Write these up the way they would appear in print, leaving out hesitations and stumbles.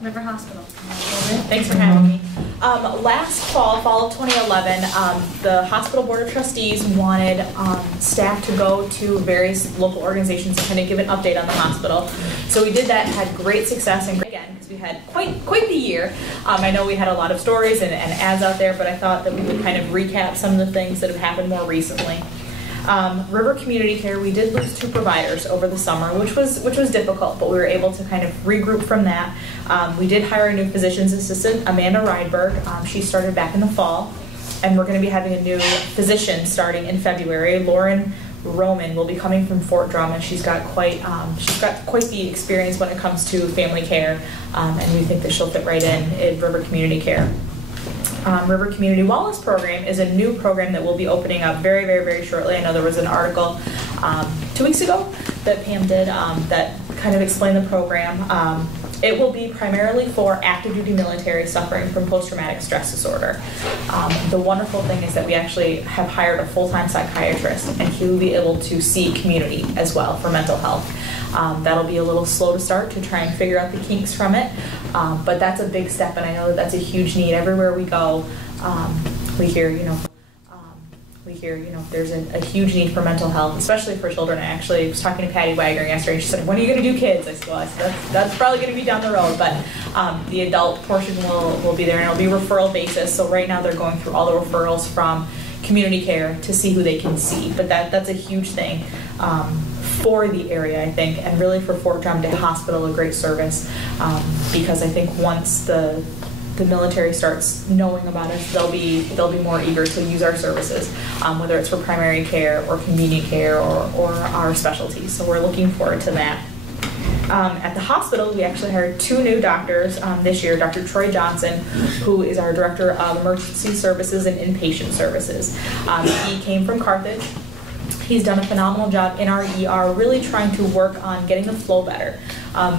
River Hospital. Thanks for having me. Last fall of 2011, the Hospital Board of Trustees wanted staff to go to various local organizations and kind of give an update on the hospital. So we did that, had great success, and again, because we had quite the year. I know we had a lot of stories and ads out there, but I thought that we would kind of recap some of the things that have happened more recently. River Community Care, we did lose 2 providers over the summer, which was difficult, but we were able to kind of regroup from that. We did hire a new physician's assistant, Amanda Rydberg. She started back in the fall, and we're going to be having a new physician starting in February. Lauren Roman will be coming from Fort Drum, and she's got quite the experience when it comes to family care, and we think that she'll fit right in River Community Care. River Community Wellness Program is a new program that will be opening up very shortly. I know there was an article 2 weeks ago that Pam did that kind of explained the program. It will be primarily for active duty military suffering from post-traumatic stress disorder. The wonderful thing is that we actually have hired a full-time psychiatrist, and he will be able to see community as well for mental health. That'll be a little slow to start to try and figure out the kinks from it, but that's a big step, and I know that that's a huge need. Everywhere we go, we hear, there's a huge need for mental health, especially for children. I actually was talking to Patty Wagner yesterday, and she said, when are you going to do kids? I said, well, that's probably going to be down the road, but the adult portion will be there, and it'll be referral basis. So right now they're going through all the referrals from community care to see who they can see, but that's a huge thing for the area, I think, and really for Fort Drum Day Hospital, a great service, because I think once the military starts knowing about us, they'll be more eager to use our services, whether it's for primary care or convenient care or our specialties. So we're looking forward to that. At the hospital, we actually hired 2 new doctors this year. Dr. Troy Johnson, who is our Director of Emergency Services and Inpatient Services. He came from Carthage. He's done a phenomenal job in our ER, really trying to work on getting the flow better.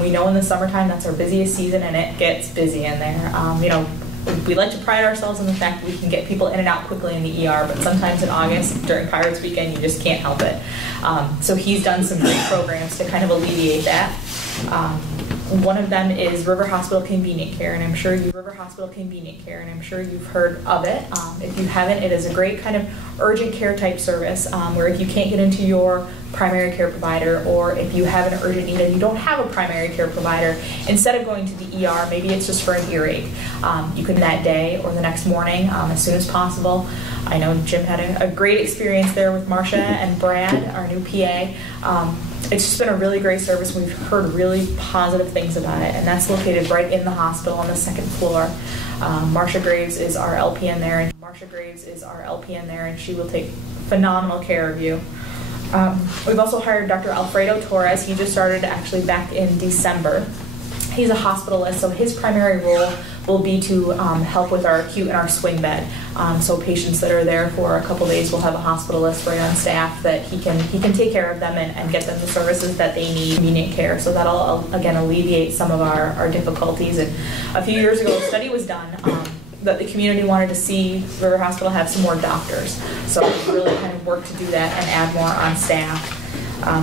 We know in the summertime that's our busiest season, and it gets busy in there. We like to pride ourselves on the fact that we can get people in and out quickly in the ER, but sometimes in August, during Pirates Weekend, you just can't help it. So he's done some great programs to kind of alleviate that. One of them is River Hospital Convenient Care, and I'm sure you've heard of it. If you haven't, it is a great kind of urgent care type service where if you can't get into your primary care provider, or if you have an urgent need and you don't have a primary care provider, instead of going to the ER, maybe it's just for an earache. You can that day or the next morning as soon as possible. I know Jim had a great experience there with Marcia and Brad, our new PA. It's just been a really great service. We've heard really positive things about it, and that's located right in the hospital on the 2nd floor. Marcia Graves is our LPN there, and she will take phenomenal care of you. We've also hired Dr. Alfredo Torres. He just started actually back in December. He's a hospitalist, so his primary role will be to help with our acute and our swing bed. So patients that are there for a couple days will have a hospitalist right on staff that he can take care of them and get them the services that they need, convenient care. So that'll again alleviate some of our difficulties. And a few years ago, a study was done that the community wanted to see River Hospital have some more doctors. So we really kind of worked to do that and add more on staff.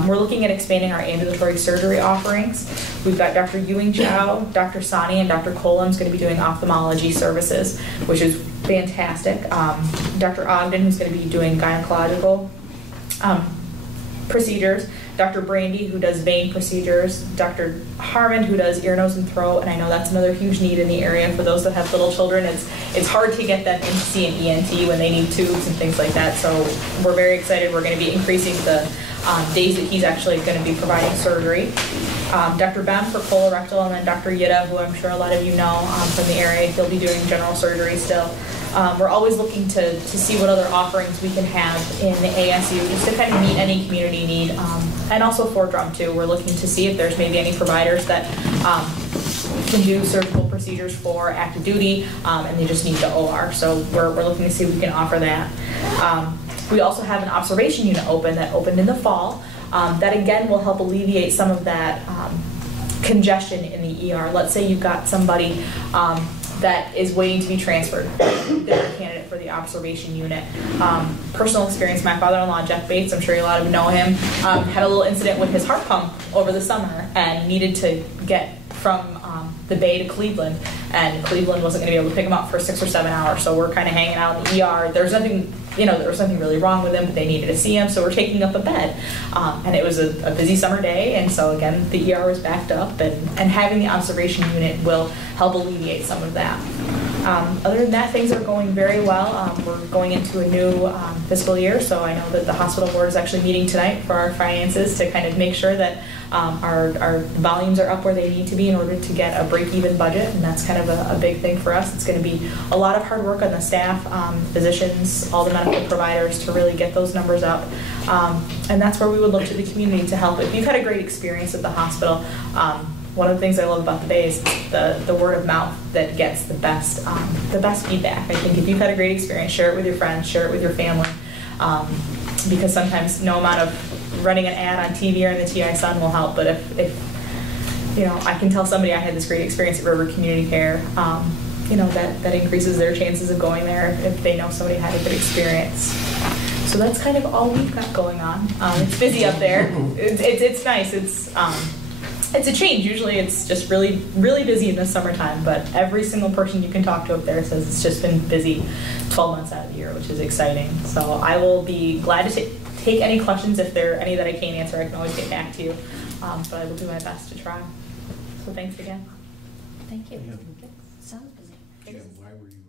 We're looking at expanding our ambulatory surgery offerings. We've got Dr. Ewing Chow, Dr. Sani, and Dr. Colam's going to be doing ophthalmology services, which is fantastic. Dr. Ogden, who's going to be doing gynecological procedures. Dr. Brandy, who does vein procedures. Dr. Harmon, who does ear, nose, and throat, and I know that's another huge need in the area for those that have little children. It's hard to get them in to see an ENT when they need tubes and things like that, so we're very excited. We're going to be increasing the days that he's actually going to be providing surgery. Dr. Bem for colorectal, and then Dr. Yitta, who I'm sure a lot of you know from the area. He'll be doing general surgery still. We're always looking to see what other offerings we can have in the ASU just to kind of meet any community need, and also Fort Drum too. We're looking to see if there's maybe any providers that can do surgical procedures for active duty and they just need the OR. So we're looking to see if we can offer that. We also have an observation unit that opened in the fall that again will help alleviate some of that congestion in the ER. Let's say you've got somebody that is waiting to be transferred. They're a candidate for the observation unit. Personal experience, my father-in-law, Jeff Bates, I'm sure a lot of you know him, had a little incident with his heart pump over the summer and needed to get from the Bay to Cleveland, and Cleveland wasn't going to be able to pick him up for 6 or 7 hours. So we're kind of hanging out in the ER. There was nothing really wrong with him, but they needed to see him, so we're taking up a bed. And it was a busy summer day, and so again, the ER was backed up, and having the observation unit will help alleviate some of that. Other than that, things are going very well. We're going into a new fiscal year, so I know that the hospital board is actually meeting tonight for our finances to kind of make sure that our volumes are up where they need to be in order to get a break-even budget, and that's kind of a big thing for us. It's going to be a lot of hard work on the staff, physicians, all the medical providers to really get those numbers up, and that's where we would look to the community to help. If you've had a great experience at the hospital, one of the things I love about the Bay is the word of mouth that gets the best feedback. I think if you've had a great experience, share it with your friends, share it with your family, because sometimes no amount of running an ad on TV or in the TI Sun will help. But if I can tell somebody I had this great experience at River Community Care, that increases their chances of going there if they know somebody had a good experience. So that's kind of all we've got going on. It's busy up there. It's nice. It's a change. Usually it's just really, really busy in the summertime, but every single person you can talk to up there says it's just been busy 12 months out of the year, which is exciting. So I will be glad to take any questions. If there are any that I can't answer, I can always get back to you, but I will do my best to try. So thanks again. Thank you. Sounds busy. Yeah, why were you